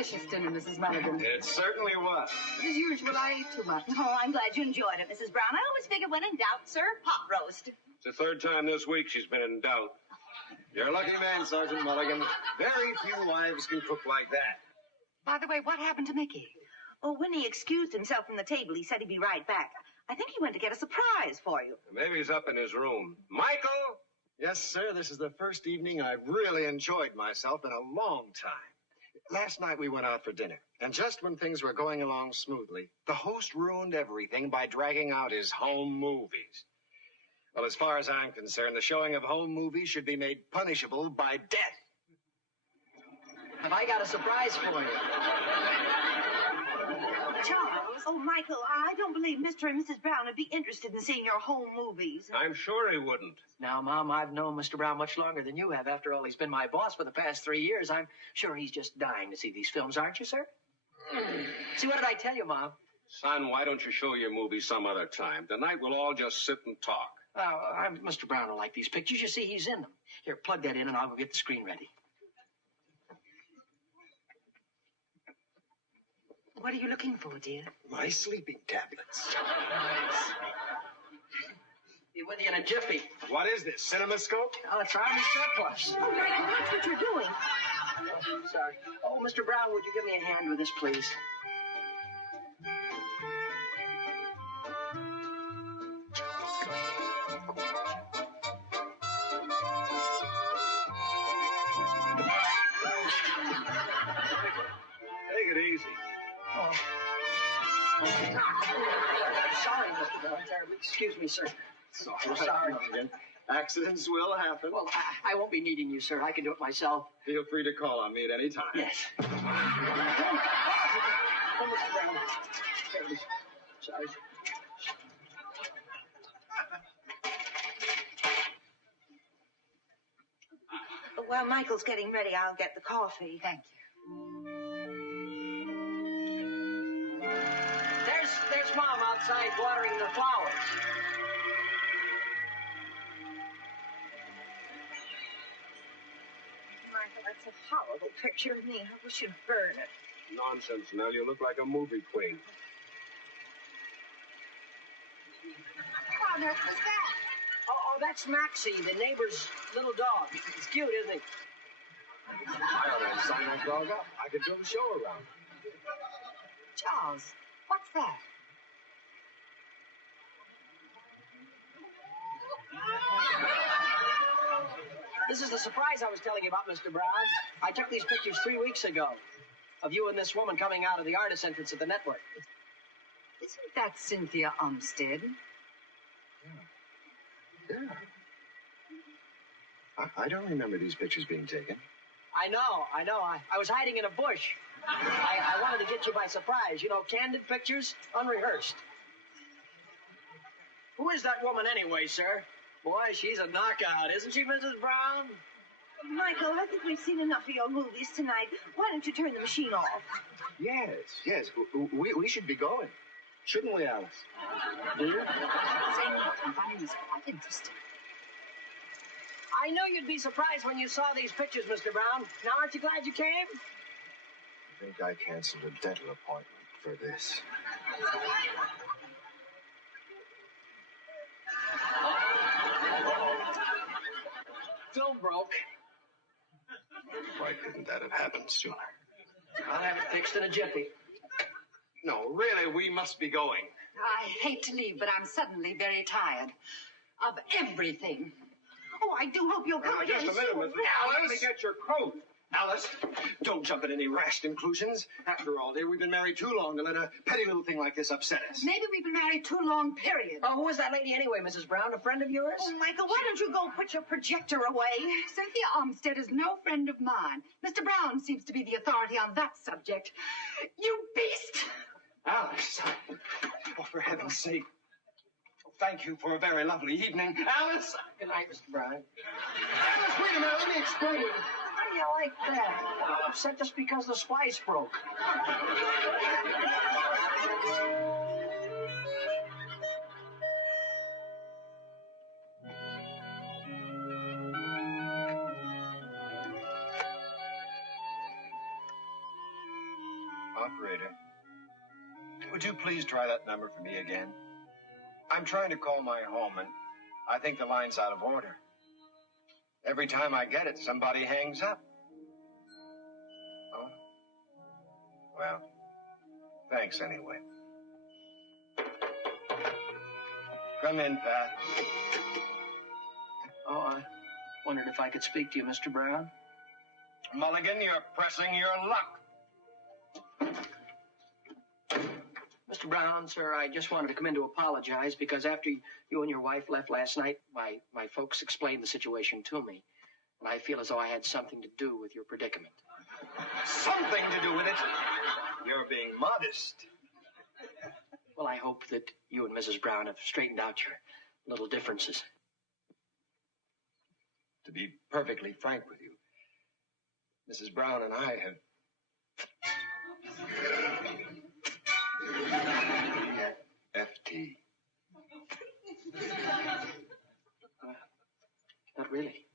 delicious dinner, Mrs. Mulligan. It certainly was. As usual, I ate too much. Oh, I'm glad you enjoyed it, Mrs. Brown. I always figure when in doubt, serve pot roast. It's the third time this week she's been in doubt. You're a lucky man, Sergeant Mulligan. Very few wives can cook like that. By the way, what happened to Mickey? Oh, when he excused himself from the table, he said he'd be right back. I think he went to get a surprise for you. Maybe he's up in his room. Michael! Yes, sir, this is the first evening I've really enjoyed myself in a long time. Last night we went out for dinner, and just when things were going along smoothly, the host ruined everything by dragging out his home movies. Well, as far as I'm concerned, the showing of home movies should be made punishable by death. Have I got a surprise for you? Charles, oh, Michael, I don't believe Mr. and Mrs. Brown would be interested in seeing your home movies. I'm sure he wouldn't. Now, Mom, I've known Mr. Brown much longer than you have. After all, he's been my boss for the past 3 years. I'm sure he's just dying to see these films, aren't you, sir? See, what did I tell you, Mom? Son, why don't you show your movie some other time? Tonight we'll all just sit and talk. Mr. Brown will like these pictures. You see, he's in them. Here, plug that in, and I'll go get the screen ready. What are you looking for, dear? My sleeping tablets. Nice. Be with you in a jiffy. What is this, CinemaScope? Oh, it's Army surplus. Oh, Michael, watch what you're doing. Oh, sorry. Oh, Mr. Brown, would you give me a hand with this, please? Take it easy. Oh. Sorry, Mr. Brown. Excuse me, sir. Sorry. Mulligan. Accidents will happen. Well, I won't be needing you, sir. I can do it myself. Feel free to call on me at any time. Yes. Oh, Mr. Brown. Sorry. While Michael's getting ready, I'll get the coffee. Thank you. There's Mom outside watering the flowers. Michael, that's a horrible picture of me. I wish you'd burn it. Nonsense, Nell. You look like a movie queen. What on earth was that? Oh, that's Maxie, the neighbor's little dog. He's cute, isn't he? I ought to sign that dog up. I could build a show around it. Charles, what's that? This is the surprise I was telling you about, Mr. Brown. I took these pictures 3 weeks ago of you and this woman coming out of the artist entrance of the network. Isn't that Cynthia Umstead? Yeah. I don't remember these pictures being taken. I know. I was hiding in a bush. I wanted to get you by surprise. You know, candid pictures, unrehearsed. Who is that woman anyway, sir? Boy, she's a knockout, isn't she, Mrs. Brown? Michael, I think we've seen enough of your movies tonight. Why don't you turn the machine off? Yes. We should be going. Shouldn't we, Alice? Do you? Say nothing. I'm finding this quite interesting. I knew you'd be surprised when you saw these pictures, Mr. Brown. Now, aren't you glad you came? I think I canceled a dental appointment for this. Film broke. Why couldn't that have happened sooner? I'll have it fixed in a jiffy. No, really, we must be going. I hate to leave, but I'm suddenly very tired of everything. Oh, I do hope you'll come Now, again just a minute, soon. Mrs. Alice. Let me get your coat. Alice, don't jump at any rash conclusions. After all, dear, we've been married too long to let a petty little thing like this upset us. Maybe we've been married too long, period. Oh, who is that lady anyway, Mrs. Brown? A friend of yours? Oh, Michael, why don't you go put your projector away? Cynthia Umstead is no friend of mine. Mr. Brown seems to be the authority on that subject. You beast! Alice, oh, for heaven's sake. Thank you for a very lovely evening. Alice! Good night, Mr. Brown. Alice, wait a minute, let me explain. How do you like that? I'm upset just because the splice broke. Operator, would you please try that number for me again? I'm trying to call my home, and I think the line's out of order. Every time I get it, somebody hangs up. Oh? Well, thanks anyway. Come in, Pat. Oh, I wondered if I could speak to you, Mr. Brown. Mulligan, you're pressing your luck. Mr. Brown, sir, I just wanted to come in to apologize because after you and your wife left last night, my folks explained the situation to me. And I feel as though I had something to do with your predicament. Something to do with it? You're being modest. Well, I hope that you and Mrs. Brown have straightened out your little differences. To be perfectly frank with you, Mrs. Brown and I have... FT. Not really.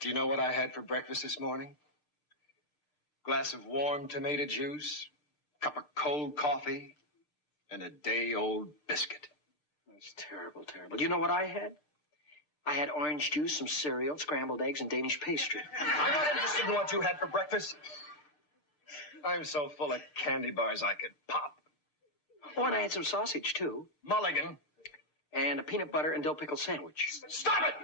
Do you know what I had for breakfast this morning? Glass of warm tomato juice, cup of cold coffee, and a day-old biscuit. That's terrible, terrible. Do you know what I had? I had orange juice, some cereal, scrambled eggs, and Danish pastry. I'm not interested in what you had for breakfast. I'm so full of candy bars I could pop. Oh, and I had some sausage, too. Mulligan. And a peanut butter and dill pickle sandwich. Stop it!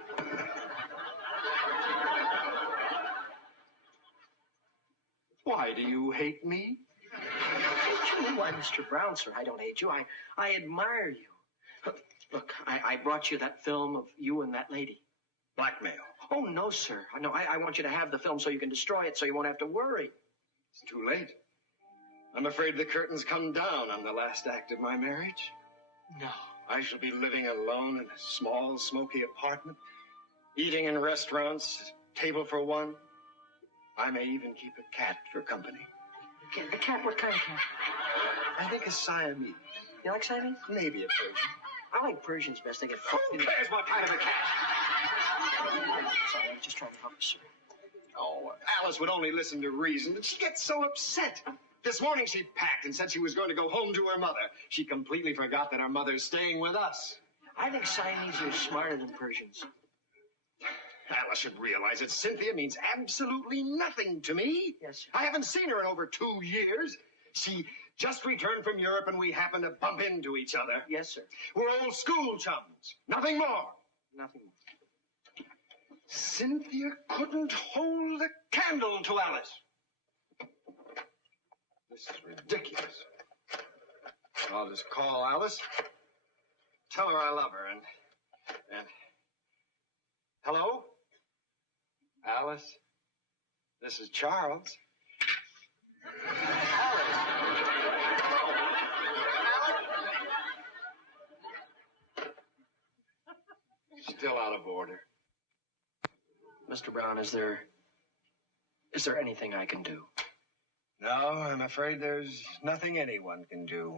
Why do you hate me? Hate you? Why, Mr. Brown, sir, I don't hate you. I admire you. Look, I brought you that film of you and that lady. Blackmail. Oh, no, sir. No, I want you to have the film so you can destroy it so you won't have to worry. It's too late. I'm afraid the curtains come down on the last act of my marriage. No. I shall be living alone in a small, smoky apartment, eating in restaurants, table for one. I may even keep a cat for company. A cat? What kind of cat? I think a Siamese. You like Siamese? Maybe a Persian. I like Persians best. They get Who cares what kind of a cat? Sorry, I was just trying to help you, sir. Oh, Alice would only listen to reason, but she gets so upset. This morning she packed and said she was going to go home to her mother. She completely forgot that her mother's staying with us. I think Siamese are smarter than Persians. Alice should realize that Cynthia means absolutely nothing to me. Yes, sir. I haven't seen her in over 2 years. She just returned from Europe and we happened to bump into each other. Yes, sir. We're old school chums. Nothing more. Nothing more. Cynthia couldn't hold a candle to Alice. This is ridiculous. I'll just call Alice. Tell her I love her and... Hello? Alice? This is Charles. Still out of order. Mr. Brown, is there anything I can do? No, I'm afraid there's nothing anyone can do.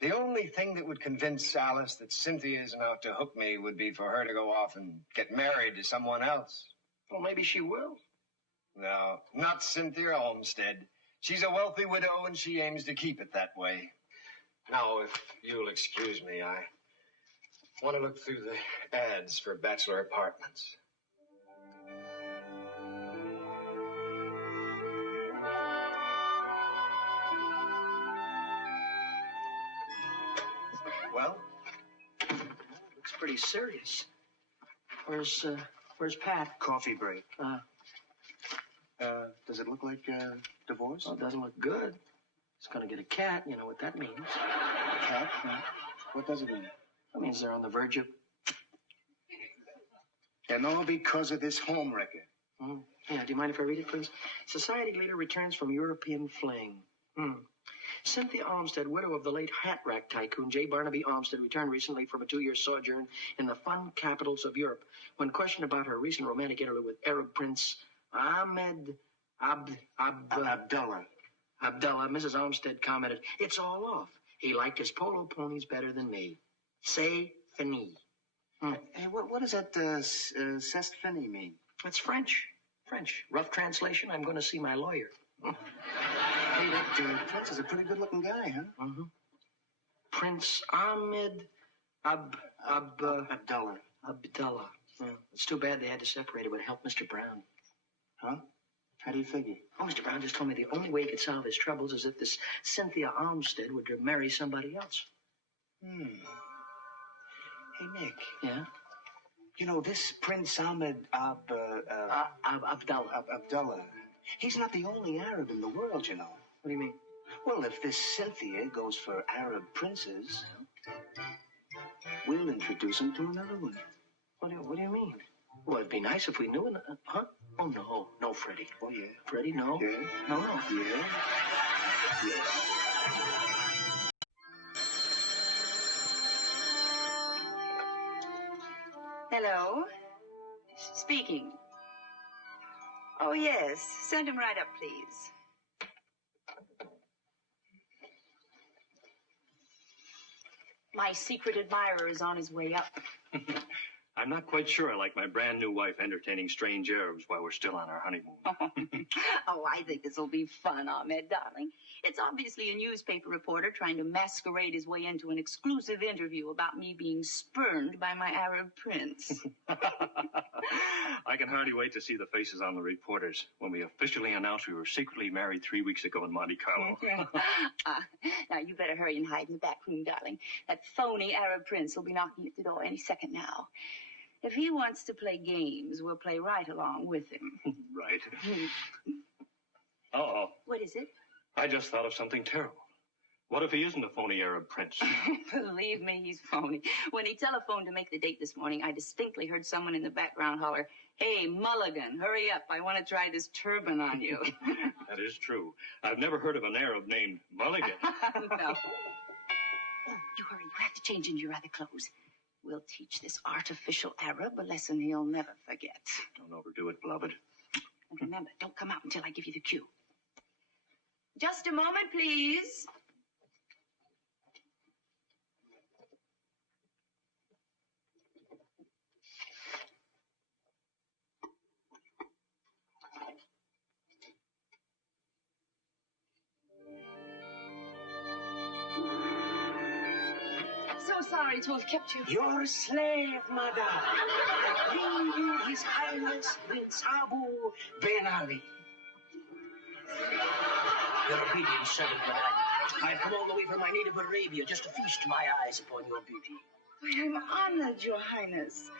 The only thing that would convince Alice that Cynthia isn't out to hook me would be for her to go off and get married to someone else. Well, maybe she will. No, not Cynthia Olmsted. She's a wealthy widow and she aims to keep it that way. Now, if you'll excuse me, I want to look through the ads for bachelor apartments. Well? Looks pretty serious. Where's Pat? Coffee break. Uh, Does it look like divorce? well, it doesn't look good. He's gonna get a cat. You know what that means. A cat? What does it mean? That means they're on the verge of... And all because of this home wrecker. Yeah, do you mind if I read it, please? Society leader returns from European fling. Cynthia Olmsted, widow of the late hat rack tycoon J. Barnaby Olmsted, returned recently from a 2-year sojourn in the fun capitals of Europe. When questioned about her recent romantic interlude with Arab Prince Ahmed Abdullah. Abdullah, Mrs. Olmsted commented, "It's all off. He liked his polo ponies better than me. C'est fini." Hey, what does that c'est fini mean? That's French. French. Rough translation, I'm going to see my lawyer. Hey, that Prince is a pretty good-looking guy, huh? Mm-hmm. Prince Ahmed Abdullah. Abdullah. Yeah. It's too bad they had to separate. It would help Mr. Brown. Huh? How do you figure? Oh, Mr. Brown just told me the only way he could solve his troubles is if this Cynthia Armstead would marry somebody else. Hey, Nick. Yeah? You know, this Prince Ahmed Abdullah, he's not the only Arab in the world, you know. What do you mean? Well, if this Cynthia goes for Arab princes, we'll introduce him to another one. What do you mean? Well, it'd be nice if we knew it. Huh? Oh, no. No, Freddie. Oh, yeah. Freddie, no. Yeah. No. Yeah. Yes. Hello? Speaking. Oh, yes. Send him right up, please. My secret admirer is on his way up. I'm not quite sure I like my brand new wife entertaining strange Arabs while we're still on our honeymoon. Oh, I think this will be fun, Ahmed, darling. It's obviously a newspaper reporter trying to masquerade his way into an exclusive interview about me being spurned by my Arab prince. I can hardly wait to see the faces on the reporters when we officially announce we were secretly married 3 weeks ago in Monte Carlo. Now, you better hurry and hide in the back room, darling. That phony Arab prince will be knocking at the door any second now. If he wants to play games, we'll play right along with him. Right. Uh-oh. What is it? I just thought of something terrible. What if he isn't a phony Arab prince? Believe me, he's phony. When he telephoned to make the date this morning, I distinctly heard someone in the background holler, "Hey, Mulligan, hurry up. I want to try this turban on you." That is true. I've never heard of an Arab named Mulligan. No. Oh, you hurry. You have to change into your other clothes. We'll teach this artificial Arab a lesson he'll never forget. Don't overdo it, beloved. And remember, don't come out until I give you the cue. Just a moment, please. So sorry to have kept you. Your slave, madam. I bring you His Highness Prince Abu Ben Ali. Your obedient servant, madam. I've come all the way from my native Arabia just to feast my eyes upon your beauty. I'm honored, Your Highness.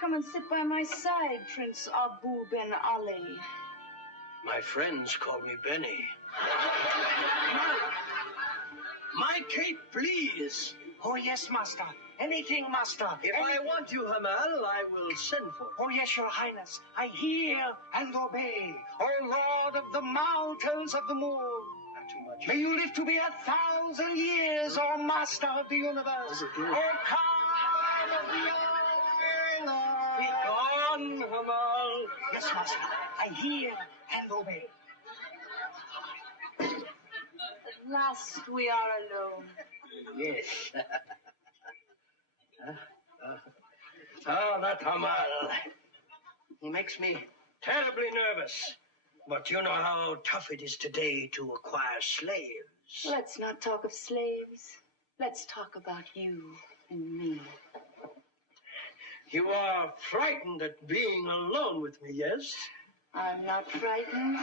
Come and sit by my side, Prince Abu Ben Ali. My friends call me Benny. My cape, please. Oh, yes, master. Anything, master. If I want you, Hamal, I will send for you. Oh, yes, Your Highness. I hear and obey. Oh, Lord of the mountains of the moon. Not too much. May you live to be 1,000 years, oh, master of the universe. Oh, Khan of the island. Be gone, Hamal. Yes, master. I hear and obey. At last we are alone. Yes. Oh, that Hamal. He makes me terribly nervous. But you know how tough it is today to acquire slaves. Let's not talk of slaves. Let's talk about you and me. You are frightened at being alone with me, yes? I'm not frightened.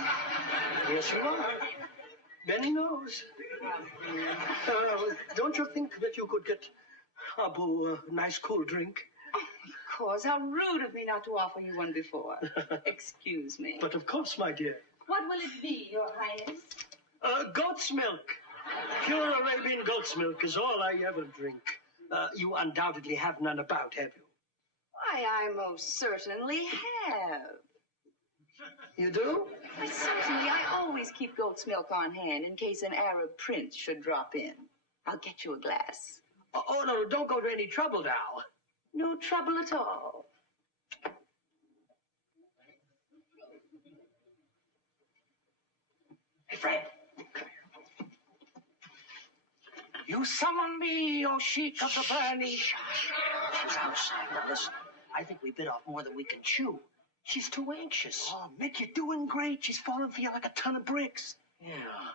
Yes, you are. Benny knows. Don't you think that you could get Abu a nice cool drink? Of course. How rude of me not to offer you one before. Excuse me. But of course, my dear. What will it be, Your Highness? Goat's milk. Pure Arabian goat's milk is all I ever drink. You undoubtedly have none about, have you? Why, I most certainly have. You do? Why, certainly. I always keep goat's milk on hand in case an Arab prince should drop in. I'll get you a glass. Oh, no, don't go to any trouble now. No trouble at all. Hey, Fred. You summon me, O Sheik of the Burning. She's outside. Now, listen. I think we bit off more than we can chew. She's too anxious. Oh, Mick, you're doing great. She's falling for you like a ton of bricks. Yeah,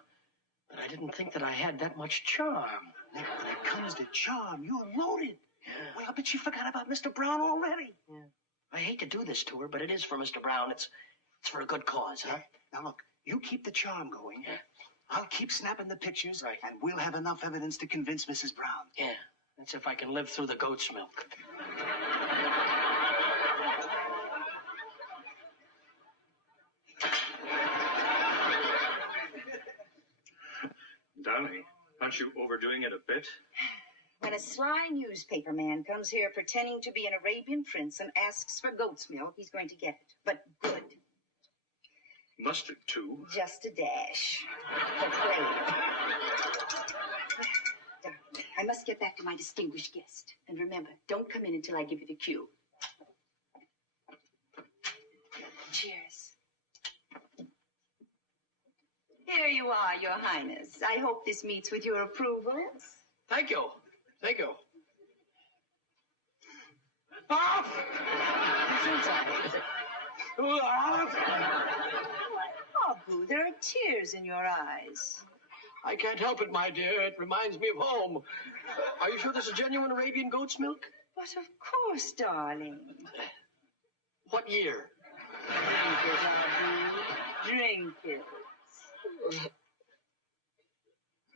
but I didn't think that I had that much charm. When it comes to charm, you're loaded. Yeah. Well, I bet you forgot about Mr. Brown already. Yeah. I hate to do this to her, but it is for Mr. Brown. It's for a good cause, huh? Now, look, you keep the charm going. Yeah. I'll keep snapping the pictures, Right. and we'll have enough evidence to convince Mrs. Brown. Yeah, that's if I can live through the goat's milk. Darling, aren't you overdoing it a bit? When a sly newspaper man comes here pretending to be an Arabian prince and asks for goat's milk, he's going to get it. But good. Mustard, too. Just a dash. For flavor. Darling, I must get back to my distinguished guest. And remember, don't come in until I give you the cue. Cheers. Here you are, Your Highness. I hope this meets with your approval. Thank you. Thank you. Abu, there are tears in your eyes. I can't help it, my dear. It reminds me of home. Are you sure this is genuine Arabian goat's milk? But of course, darling. What year? Drink it, Abu. Drink it.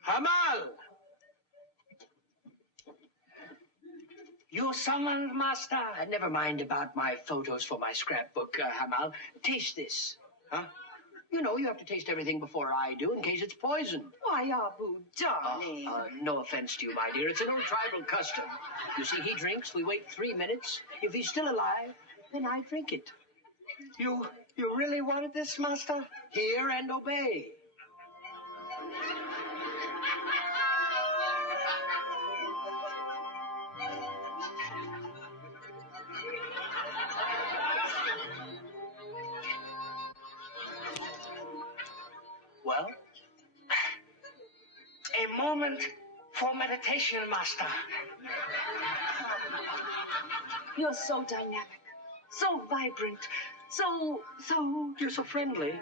Hamal! You summoned, Master? Never mind about my photos for my scrapbook, Hamal. Taste this. Huh? You know, you have to taste everything before I do in case it's poison. Why, Abu, darling. No offense to you, my dear. It's an old tribal custom. You see, he drinks, we wait 3 minutes. If he's still alive, then I drink it. You really wanted this, Master? Hear and obey. Well? A moment for meditation, Master. You're so dynamic, so vibrant, so... You're so friendly.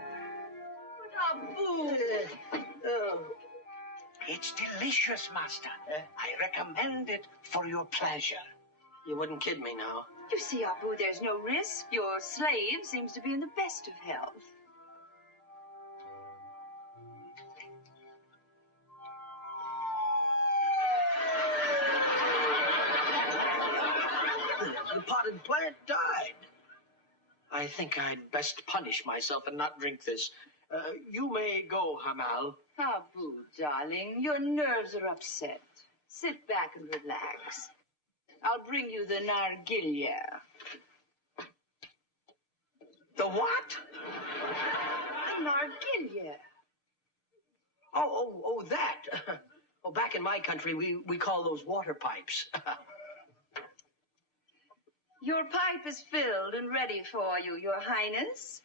Abu! It's delicious, Master. I recommend it for your pleasure. You wouldn't kid me now. You see, Abu, there's no risk. Your slave seems to be in the best of health. The potted plant died. I think I'd best punish myself and not drink this. You may go, Hamal. Abu, darling, your nerves are upset. Sit back and relax. I'll bring you the nargilya. The what? The nargilya. Oh, that. Oh, back in my country, we call those water pipes. Your pipe is filled and ready for you, Your Highness.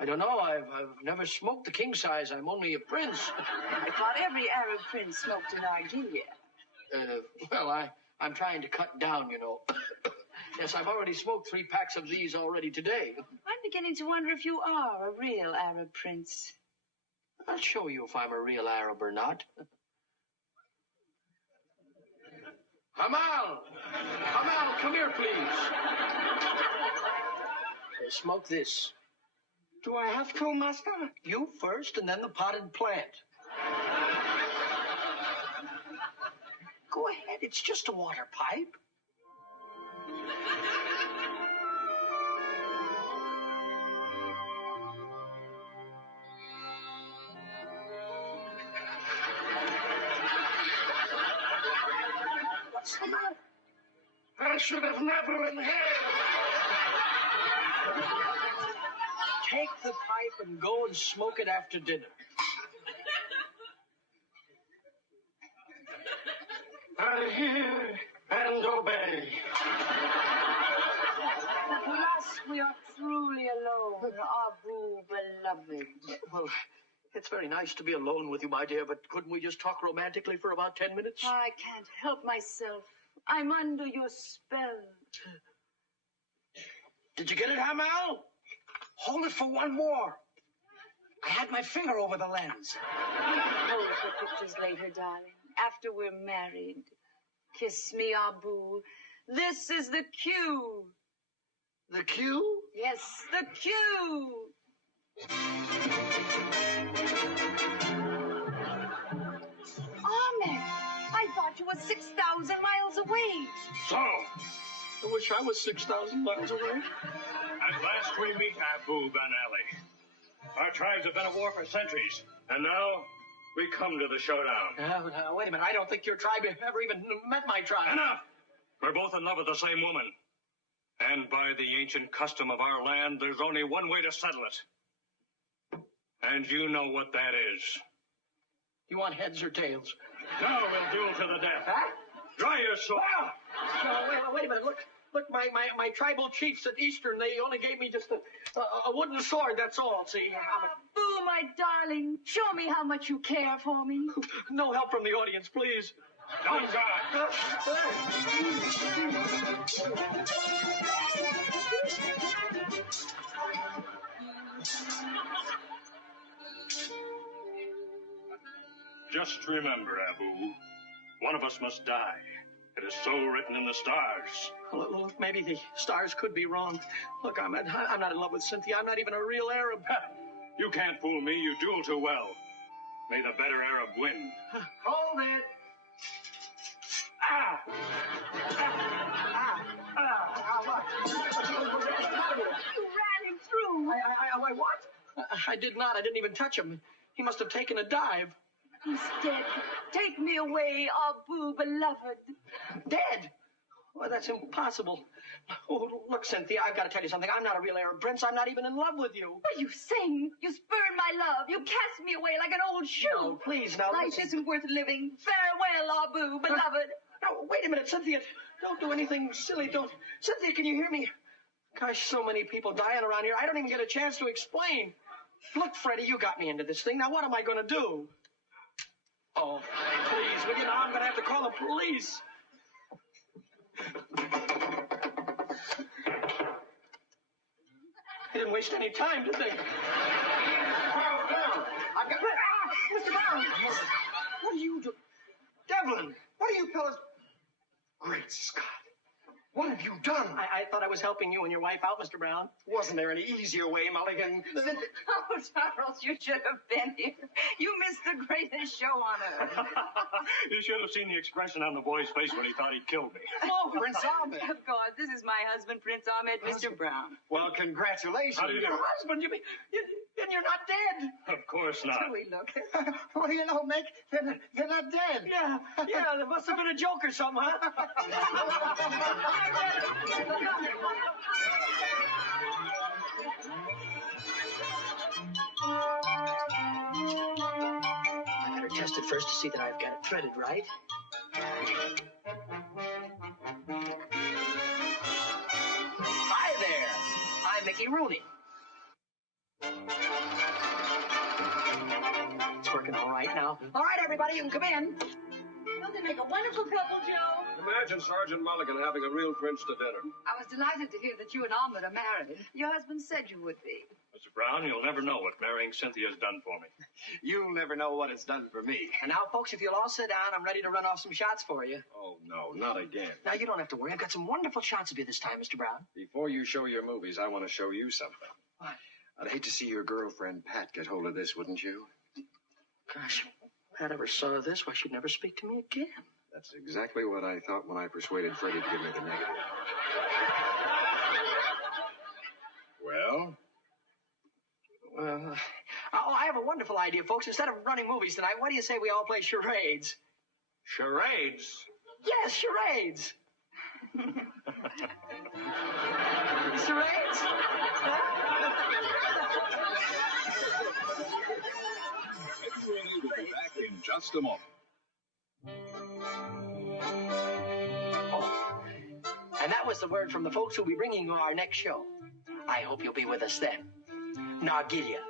I don't know. I've never smoked the king size. I'm only a prince. I thought every Arab prince smoked an nargilya. Well, I'm trying to cut down, you know. Yes, I've already smoked 3 packs of these already today. I'm beginning to wonder if you are a real Arab prince. I'll show you if I'm a real Arab or not. Hamal! Hamal, come here, please. Smoke this. Do I have to, Master? You first, and then the potted plant. Go ahead, it's just a water pipe. What's the matter? I should have never inhaled. Take the pipe and go and smoke it after dinner. I hear and obey. At last we are truly alone, Abu, beloved. Well, it's very nice to be alone with you, my dear, but couldn't we just talk romantically for about 10 minutes? I can't help myself. I'm under your spell. Did you get it, Hamal? Hold it for one more. I had my finger over the lens. Pose for pictures later, darling. After we're married. Kiss me, Abu. This is the cue. The cue? Yes, the cue. Ahmed, I thought you were 6,000 miles away. So, I wish I was 6,000 miles away. at last we meet Abu Ben Ali. Our tribes have been at war for centuries, and now we come to the showdown. Wait a minute. I don't think your tribe ever even met my tribe. Enough! We're both in love with the same woman. And by the ancient custom of our land, there's only one way to settle it. And you know what that is. You want heads or tails? Now we'll duel to the death. Huh? Dry your sword. Wait a minute. Look, my tribal chiefs at Eastern, they only gave me just a wooden sword, that's all. See, Boo, my darling. Show me how much you care for me. no help from the audience, please. On guard. Just remember, Abu, one of us must die. It is so written in the stars. Look, maybe the stars could be wrong. Look, I'm not in love with Cynthia. I'm not even a real Arab. You can't fool me. You duel too well. May the better Arab win. Hold it. Ah! You ran him through. I what? I did not. I didn't even touch him. He must have taken a dive. He's dead. Take me away, Abu, beloved. Dead? Well, that's impossible. Oh, look, Cynthia, I've got to tell you something. I'm not a real Arab prince. I'm not even in love with you. What are you saying? You spurn my love. You cast me away like an old shoe. No, please, now. Life isn't worth living. Farewell, Abu, beloved. No, wait a minute, Cynthia. Don't do anything silly. Don't. Cynthia, can you hear me? Gosh, so many people dying around here. I don't even get a chance to explain. Look, Freddie, you got me into this thing. Now, what am I going to do? Oh, please, will you? Now I'm going to have to call the police. They didn't waste any time, did they? I've got... Mr. Brown! What are you doing? Devlin, what are you fellas... Great Scott. What have you done? I thought I was helping you and your wife out, Mr. Brown. Wasn't there any easier way, Mulligan? Oh, Charles, you should have been here. You missed the greatest show on earth. You should have seen the expression on the boy's face when he thought he killed me. Oh, Prince Ahmed. Of course, this is my husband, Prince Ahmed, Mr. Brown. Well, congratulations. How do you do? Your husband, you mean... And you're not dead. Of course not. Do we look? What do you know, Mick? They're not dead. Yeah, there must have been a joke or something, huh? I better test it first to see that I've got it threaded right. Hi there. I'm Mickey Rooney. It's working all right now. All right, everybody, you can come in. Don't they make a wonderful couple, Joe? Imagine Sergeant Mulligan having a real prince to dinner. I was delighted to hear that you and Ahmed are married. Your husband said you would be. Mr. Brown, you'll never know what marrying Cynthia's done for me. You'll never know what it's done for me. And now, folks, if you'll all sit down, I'm ready to run off some shots for you. Oh, no, not again. Now, you don't have to worry. I've got some wonderful shots of you this time, Mr. Brown. Before you show your movies, I want to show you something. What? I'd hate to see your girlfriend, Pat, get hold of this, wouldn't you? Gosh, if Pat ever saw this, why, she'd never speak to me again. That's exactly what I thought when I persuaded Freddie to give me the negative. Well? Well, I have a wonderful idea, folks. Instead of running movies tonight, what do you say we all play charades? Charades? Yes, charades. Charades? We'll be back in just a moment. Oh, and that was the word from the folks who'll be bringing you our next show. I hope you'll be with us then. Nargilia.